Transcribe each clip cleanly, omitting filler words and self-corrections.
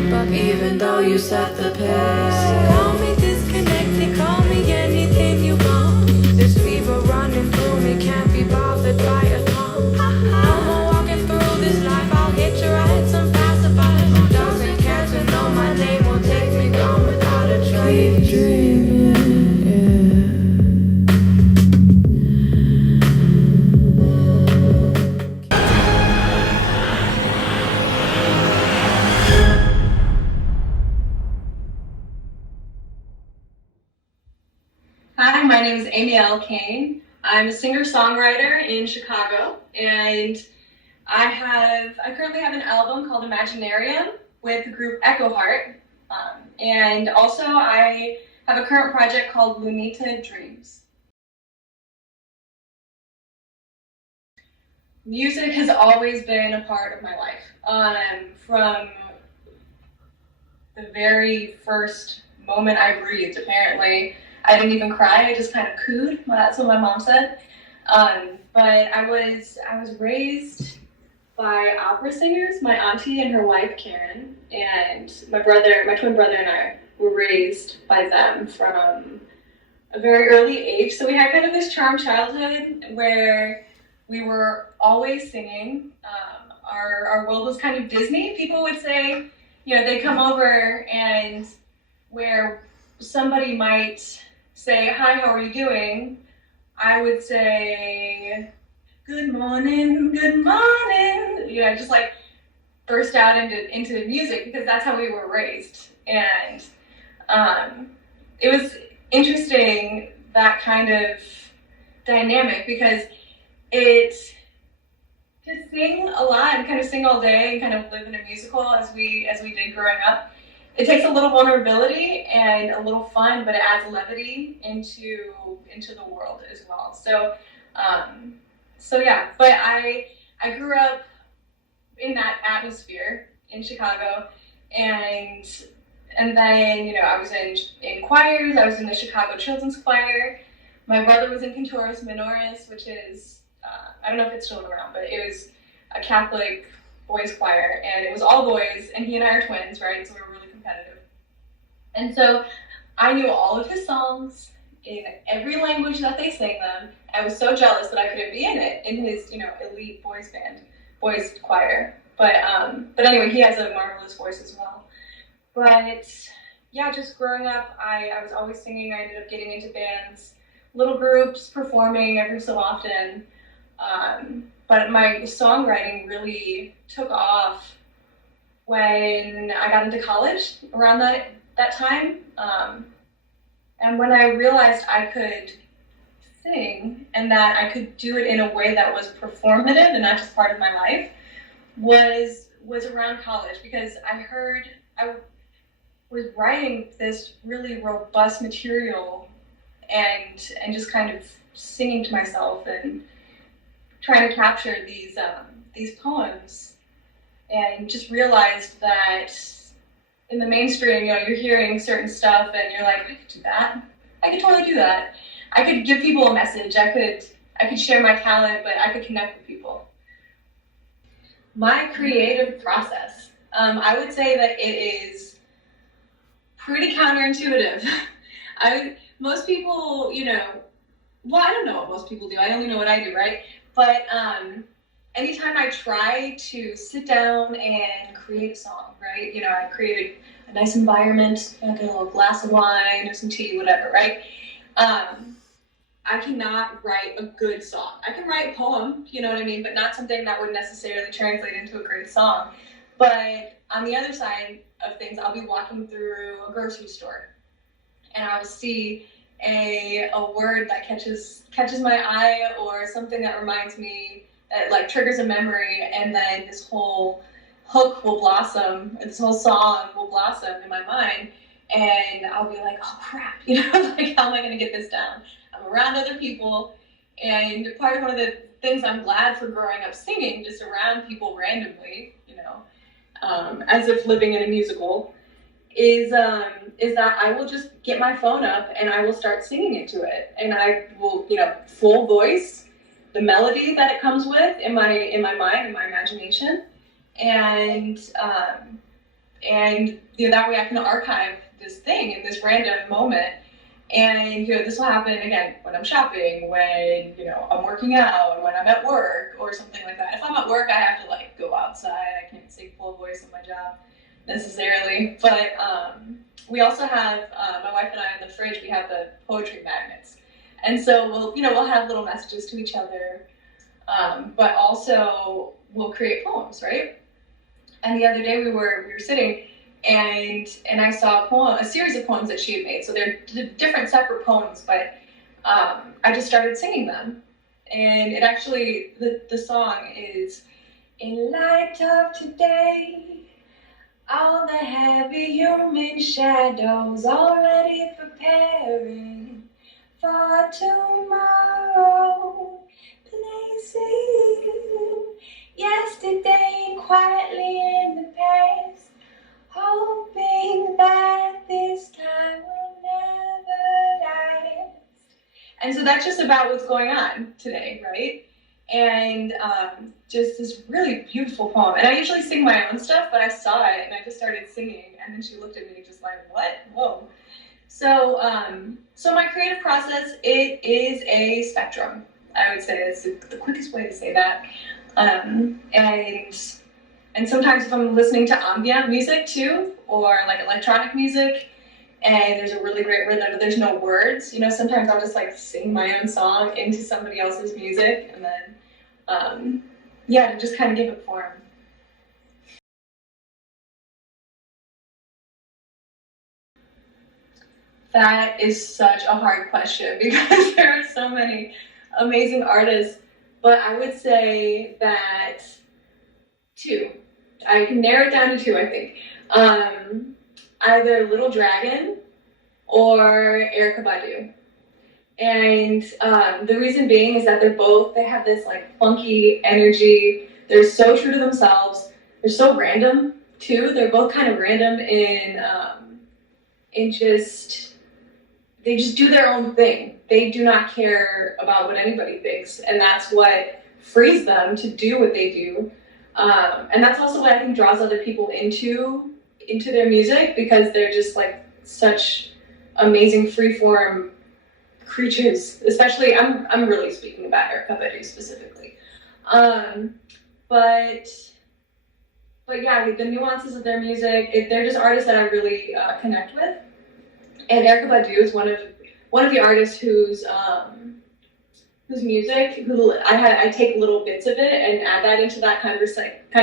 keep up even though you set the pace. Call me disconnected, call me anything you want. This fever running through me can't be bothered by a thought. No more walking through this life, I'll hit your right some passerby who doesn't care to know my name will take me gone without a trace. Keep dreaming, yeah. Hi, my name is Amiel Cain. I'm a singer-songwriter in Chicago, and I currently have an album called Imaginarium with the group Echo Heart, and also I have a current project called Lunita Dreams. Music has always been a part of my life. From the very first moment I breathed, apparently. I didn't even cry, I just kind of cooed, that's what my mom said. But I was raised by opera singers. My auntie and her wife, Karen, and my twin brother and I were raised by them from a very early age. So we had kind of this charmed childhood where we were always singing. Our world was kind of Disney. People would say, they'd come over and where somebody might say, "Hi, how are you doing?" I would say, "Good morning, good morning." Just like burst out into the music because that's how we were raised. And it was interesting, that kind of dynamic, because to sing a lot and kind of sing all day and kind of live in a musical as we did growing up, it takes a little vulnerability and a little fun, but it adds levity into the world as well. So yeah, but I grew up in that atmosphere in Chicago, and then I was in choirs. I was in the Chicago Children's Choir. My brother was in Cantoris Minoris, which is I don't know if it's still around, but it was a Catholic boys choir, and it was all boys, and he and I are twins, right? So we were really competitive. And so I knew all of his songs in every language that they sang them. I was so jealous that I couldn't be in it, in his, elite boys choir. But anyway, he has a marvelous voice as well. But yeah, just growing up, I was always singing. I ended up getting into bands, little groups, performing every so often. But my songwriting really took off when I got into college, around that time. And when I realized I could sing and that I could do it in a way that was performative and not just part of my life, was around college, because I was writing this really robust material and just kind of singing to myself and trying to capture these poems, and just realized that in the mainstream, you're hearing certain stuff and you're like, I could do that. I could totally do that. I could give people a message. I could share my talent, but I could connect with people. My creative process, I would say that it is pretty counterintuitive. Most people, well, I don't know what most people do. I only know what I do, right? But anytime I try to sit down and create a song, right? I created a nice environment, I get a little glass of wine or some tea, whatever, right? I cannot write a good song. I can write a poem, you know what I mean? But not something that would necessarily translate into a great song. But on the other side of things, I'll be walking through a grocery store and I'll see a word that catches my eye, or something that reminds me, that like triggers a memory, and then this whole hook will blossom, this whole song will blossom in my mind, and I'll be like, oh crap, like how am I going to get this down? I'm around other people, and one of the things I'm glad for growing up singing, just around people randomly, as if living in a musical, is that I will just get my phone up and I will start singing into it, and I will, full voice the melody that it comes with in my mind, in my imagination, and and that way I can archive this thing in this random moment. And this will happen again when I'm shopping, when I'm working out, when I'm at work or something like that. If I'm at work, I have to like go outside. I can't sing full voice in my job necessarily. But we also have my wife and I in the fridge. We have the poetry magnets, and so we'll have little messages to each other, but also we'll create poems, right? And the other day we were sitting, and I saw a series of poems that she had made. So they're different separate poems, but I just started singing them. And it actually, the song is, in light of today, all the heavy human shadows already preparing for tomorrow, placing yesterday quietly in the past, hoping that this time will never last. And so that's just about what's going on today, right? And just this really beautiful poem. And I usually sing my own stuff, but I saw it and I just started singing, and then she looked at me just like, what? Whoa. So my creative process, it is a spectrum. I would say it's the quickest way to say that. And sometimes if I'm listening to ambient music too, or like electronic music, and there's a really great rhythm, but there's no words, sometimes I'll just like sing my own song into somebody else's music, and then, to just kind of give it form. That is such a hard question because there are so many amazing artists, but I would say that two. I can narrow it down to two, I think. Either Little Dragon or Erykah Badu. And the reason being is that they have this like funky energy. They're so true to themselves. They're so random too. They're both kind of random they just do their own thing. They do not care about what anybody thinks, and that's what frees them to do what they do. And that's also what I think draws other people into their music, because they're just like such amazing freeform creatures. Especially, I'm really speaking about Erykah Badu specifically. But yeah, the nuances of their music, they're just artists that I really connect with. And Erykah Badu is one of the artists whose music, I take little bits of it and add that into that kind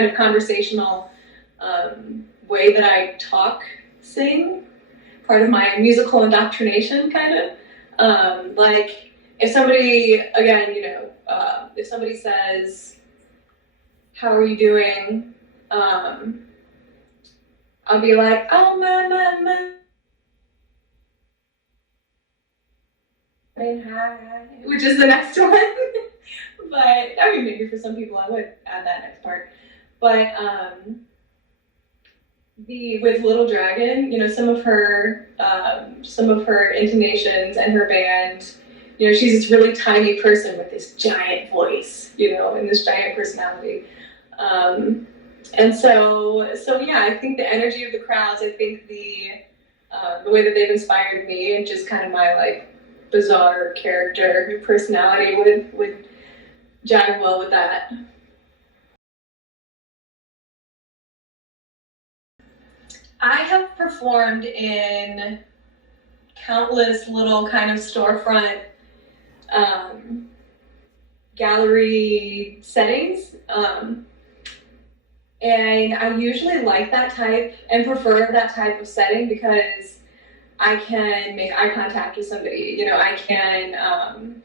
of conversational way that I talk, sing, part of my musical indoctrination, kind of. Like if somebody, again, if somebody says, "How are you doing?" I'll be like, "Oh my. Which is the next one." But I mean, maybe for some people I would add that next part. But with Little Dragon, some of her intonations and her band, she's this really tiny person with this giant voice, and this giant personality. And so yeah, I think the energy of the crowds, I think the way that they've inspired me, and just kind of my like bizarre character personality would jive well with that. I have performed in countless little kind of storefront gallery settings, and I usually like that type and prefer that type of setting because I can make eye contact with somebody. I can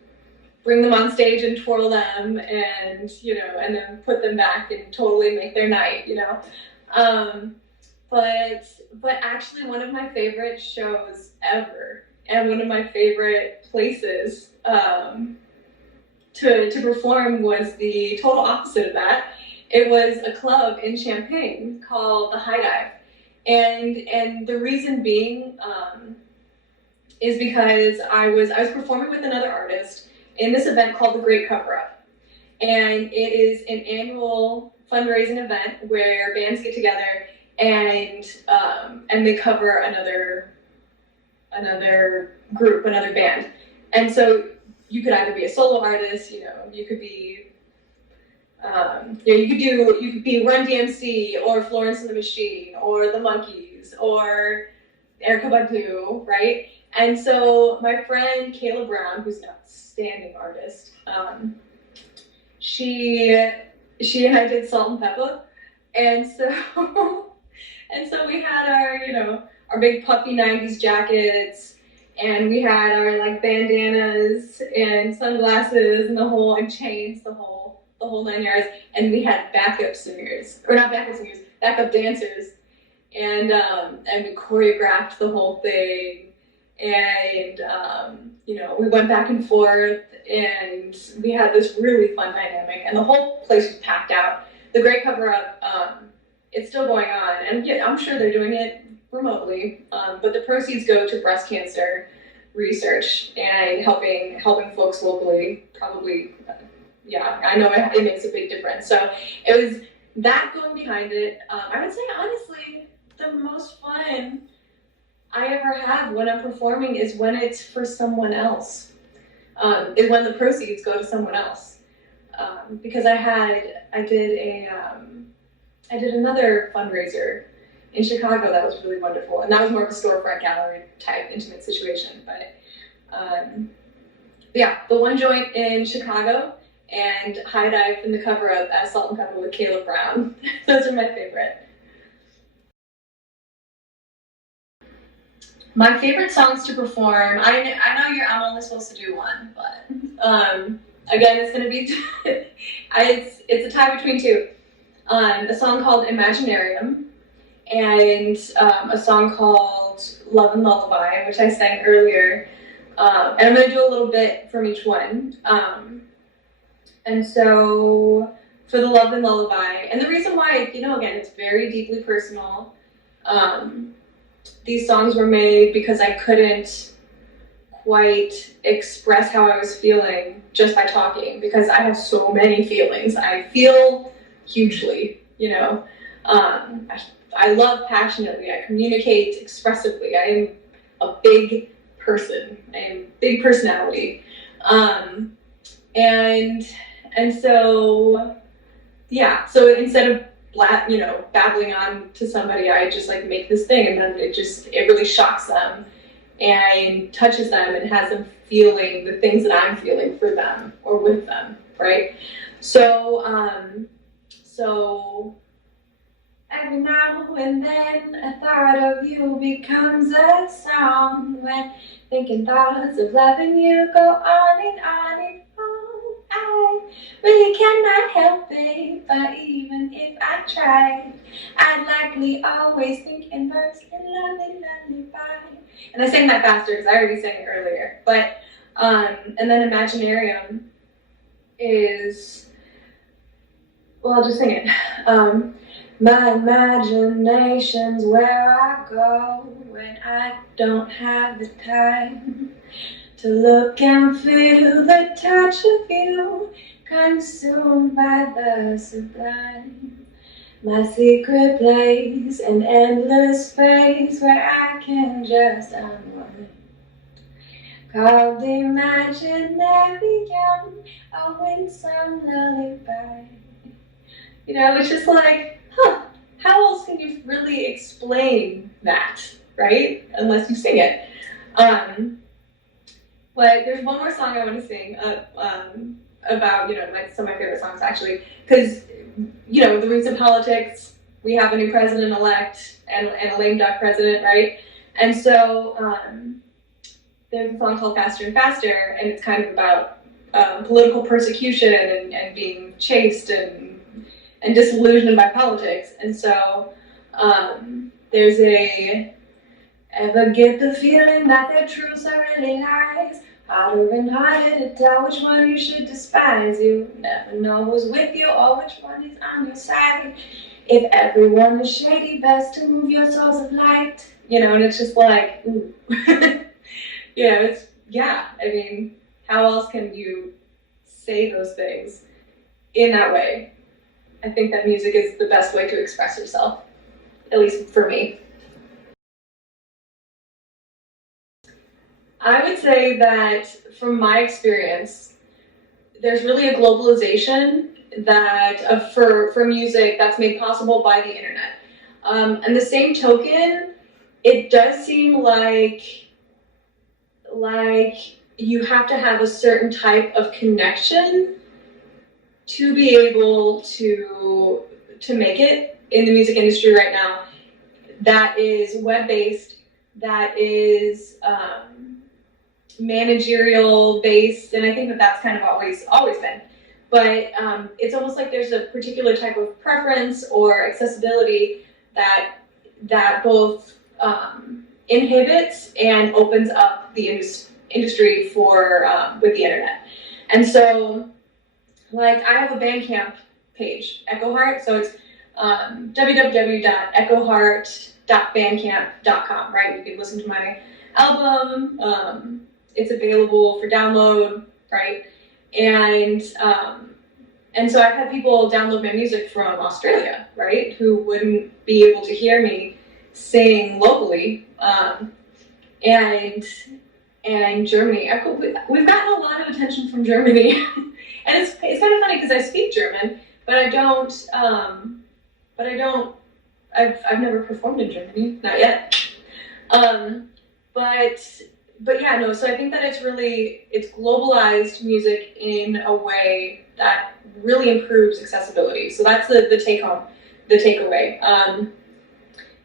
bring them on stage and twirl them, and and then put them back and totally make their night. But actually, one of my favorite shows ever, and one of my favorite places to perform, was the total opposite of that. It was a club in Champaign called the High Dive. And the reason being is because I was performing with another artist in this event called the Great Cover Up. And it is an annual fundraising event where bands get together and they cover another group, another band. And so you could either be a solo artist, you could be, you could be Run DMC or Florence and the Machine or the Monkees or Erykah Badu, right? And so my friend Kayla Brown, who's an outstanding artist, she and I did Salt and Pepper, and so and so we had our big puffy '90s jackets, and we had our like bandanas and sunglasses and chains, the whole 9 yards, and we had backup dancers, and we choreographed the whole thing, and we went back and forth, and we had this really fun dynamic, and the whole place was packed out. The Great Cover Up, it's still going on, and yeah, I'm sure they're doing it remotely, but the proceeds go to breast cancer research and helping folks locally. Probably, yeah, I know it makes a big difference. So it was that going behind it. I would say honestly, the most fun I ever have when I'm performing is when it's for someone else. Is when the proceeds go to someone else. Because I did another fundraiser in Chicago that was really wonderful, and that was more of a storefront gallery type intimate situation. But yeah, the one joint in Chicago and High Dive from the Cover Up as Salt and Pepper with Caleb Brown. Those are my favorite. My favorite songs to perform, I know I'm only supposed to do one, but again, it's going to be, it's a tie between two. A song called Imaginarium and a song called Love and Lullaby, which I sang earlier. And I'm going to do a little bit from each one. And so for the Love and Lullaby, and the reason why, again, it's very deeply personal. These songs were made because I couldn't quite express how I was feeling just by talking, because I have so many feelings. I feel hugely, I love passionately. I communicate expressively. I am a big person. I am a big personality. And so, yeah, so instead of babbling on to somebody, I just like make this thing, and then it really shocks them and touches them and has them feeling the things that I'm feeling for them or with them, right? So every now and then a thought of you becomes a song. When thinking thoughts of loving you go on and on and on. I really cannot help it, but even if I tried, I'd likely always think in verse and lullaby. And I sang that faster because I already sang it earlier. But and then Imaginarium is, well, I'll just sing it. My imagination's where I go when I don't have the time to look and feel the touch of you, consumed by the sublime. My secret place, an endless space where I can just unwind. Called Imaginarium, a winsome lullaby. It's just like, how else can you really explain that, right? Unless you sing it. But there's one more song I want to sing about, some of my favorite songs actually, because, the recent politics, we have a new president-elect and a lame duck president, right? And so there's a song called Faster and Faster, and it's kind of about political persecution and being chased and disillusioned by politics. And so there's ever get the feeling that their truths are really lies? Harder and harder to tell which one you should despise. You never know who's with you or which one is on your side. If everyone is shady, best to move your souls of light. And it's just like, ooh. How else can you say those things in that way? I think that music is the best way to express yourself. at least for me. I would say that from my experience, there's really a globalization that for music that's made possible by the internet. And the same token, it does seem like you have to have a certain type of connection to be able to make it in the music industry right now. That is web-based, that is managerial based, and I think that that's kind of always been. But it's almost like there's a particular type of preference or accessibility that both inhibits and opens up the industry for with the internet. And so, like, I have a Bandcamp page, Echo Heart. So it's www.echoheart.bandcamp.com, right? You can listen to my album. It's available for download, right? And so I've had people download my music from Australia, right? Who wouldn't be able to hear me sing locally. And Germany. We've gotten a lot of attention from Germany. And it's kind of funny because I speak German, but I've never performed in Germany, not yet. But yeah, no, so I think that it's globalized music in a way that really improves accessibility. So that's the takeaway.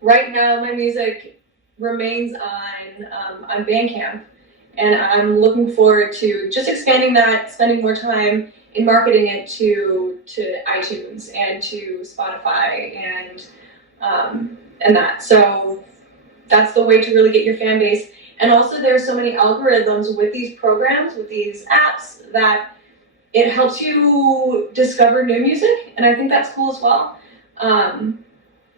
Right now, my music remains on Bandcamp, and I'm looking forward to just expanding that, spending more time in marketing it to iTunes and to Spotify and that. So that's the way to really get your fan base. And also there's so many algorithms with these programs, with these apps, that it helps you discover new music. And I think that's cool as well.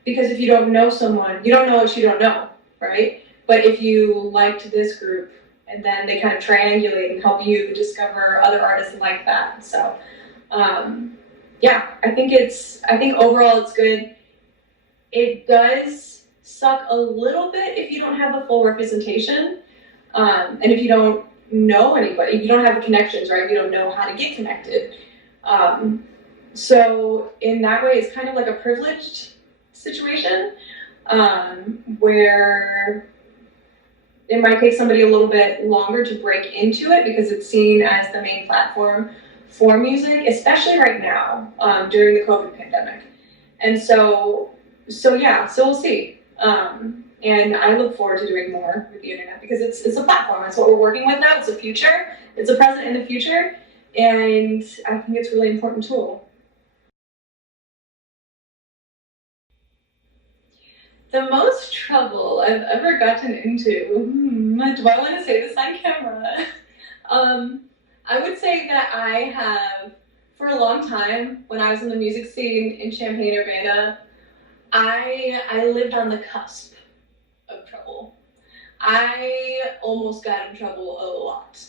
Because if you don't know someone, you don't know what you don't know, right? But if you liked this group, and then they kind of triangulate and help you discover other artists like that. So, yeah, I think overall it's good. It does suck a little bit if you don't have the full representation, and if you don't know anybody, if you don't have the connections, right? You don't know how to get connected. So in that way, it's kind of like a privileged situation, where it might take somebody a little bit longer to break into it because it's seen as the main platform for music, especially right now, during the COVID pandemic. And so we'll see. And I look forward to doing more with the internet because it's a platform. That's what we're working with now. It's a future. It's a present and the future. And I think it's a really important tool. The most trouble I've ever gotten into, do I want to say this on camera? I would say that I have, for a long time, when I was in the music scene in Champaign-Urbana, I lived on the cusp of trouble. I almost got in trouble a lot,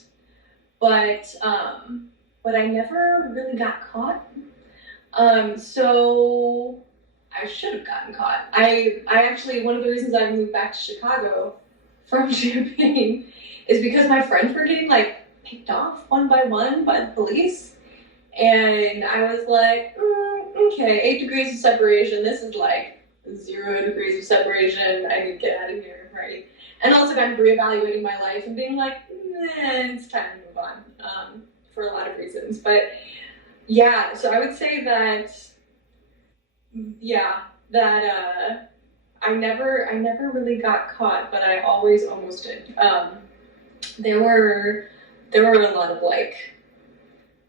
but I never really got caught. So I should have gotten caught. I actually, one of the reasons I moved back to Chicago from Champaign is because my friends were getting picked off one by one by the police. And I was like, okay, 8 degrees of separation. This is 0 degrees of separation. I need to get out of here, right? And also kind of reevaluating my life and being like, it's time to move on, for a lot of reasons. But yeah, so I would say that, I never really got caught, but I always almost did. There were a lot of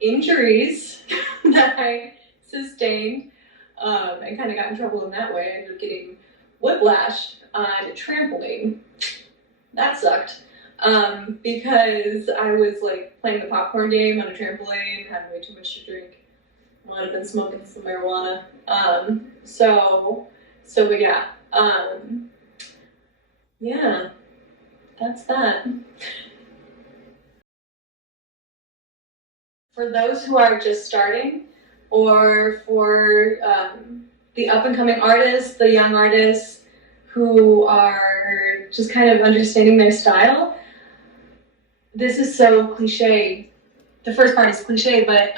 injuries that I sustained, and kind of got in trouble in that way. I ended up getting whiplashed on a trampoline. That sucked, because I was playing the popcorn game on a trampoline, having way too much to drink. I might have been smoking some marijuana. But yeah, that's that. For those who are just starting, or for the up-and-coming artists, the young artists, who are just kind of understanding their style. This is so cliche. The first part is cliche, but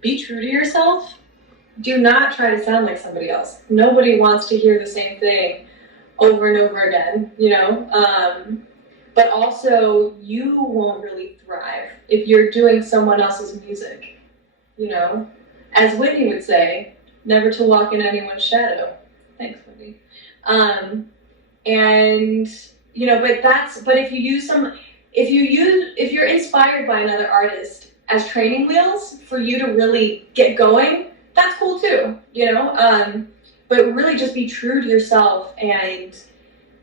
be true to yourself. Do not try to sound like somebody else. Nobody wants to hear the same thing over and over again, you know? But also, you won't really thrive if you're doing someone else's music, you know? As Whitney would say, never to walk in anyone's shadow. Thanks, Whitney. And, you know, but if you're inspired by another artist as training wheels for you to really get going, that's cool too, you know? But really just be true to yourself, and,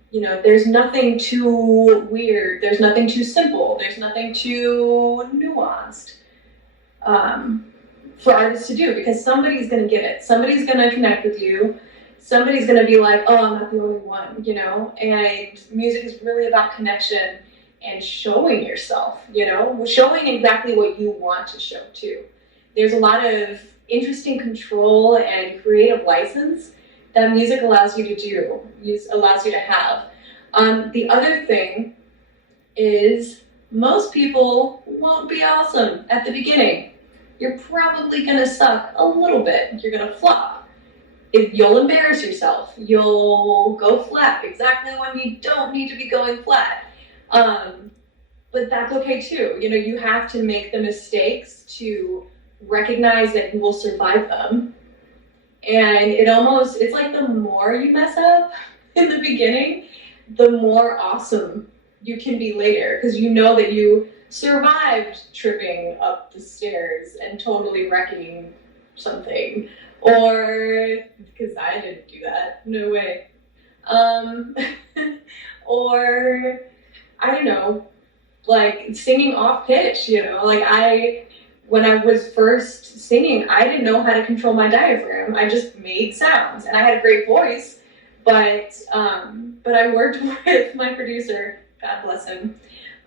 you know, there's nothing too weird, there's nothing too simple, there's nothing too nuanced for artists to do, because somebody's gonna get it, somebody's gonna connect with you, somebody's gonna be like, oh, I'm not the only one, you know? And music is really about connection and showing yourself, you know? Showing exactly what you want to show too. There's a lot of interesting control and creative license that music allows you to do, allows you to have. The other thing is most people won't be awesome at the beginning. You're probably gonna suck a little bit. You're gonna flop. You'll embarrass yourself. You'll go flat exactly when you don't need to be going flat. But that's okay too. You know, you have to make the mistakes to recognize that you will survive them. And it's like the more you mess up in the beginning, the more awesome you can be later, because you know that you survived tripping up the stairs and totally wrecking something. Or, because I didn't do that, no way. Or, I don't know, like singing off pitch, you know, like when I was first singing, I didn't know how to control my diaphragm. I just made sounds, and I had a great voice, but I worked with my producer, God bless him,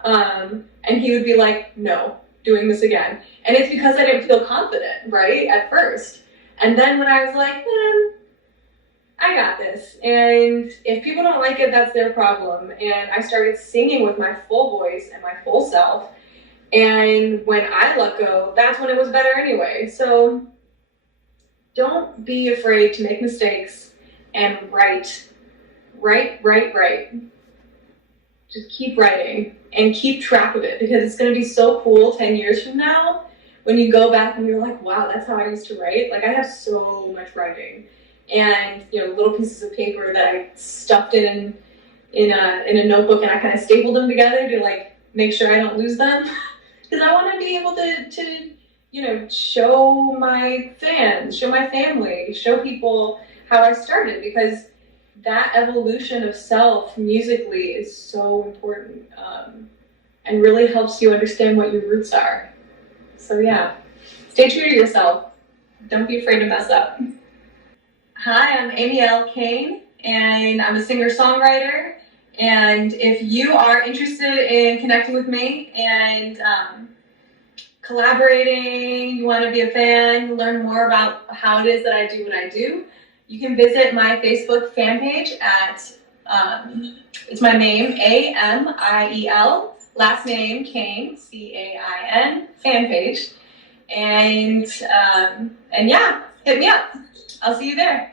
and he would be like, no, doing this again. And it's because I didn't feel confident, right, at first. And then when I was like, I got this, and if people don't like it, that's their problem. And I started singing with my full voice and my full self. And when I let go, that's when it was better anyway. So don't be afraid to make mistakes and write. Just keep writing and keep track of it, because it's going to be so cool 10 years from now when you go back and you're like, wow, that's how I used to write. Like, I have so much writing, and, you know, little pieces of paper that I stuffed in a notebook, and I kind of stapled them together to like make sure I don't lose them. Because I want to be able to, you know, show my fans, show my family, show people how I started, because that evolution of self musically is so important, and really helps you understand what your roots are. So yeah, stay true to yourself. Don't be afraid to mess up. Hi, I'm Amiel Cain, and I'm a singer-songwriter. And if you are interested in connecting with me and collaborating, you want to be a fan, learn more about how it is that I do what I do, you can visit my Facebook fan page at, it's my name, Amiel, last name Cain, Cain, fan page. And yeah, hit me up. I'll see you there.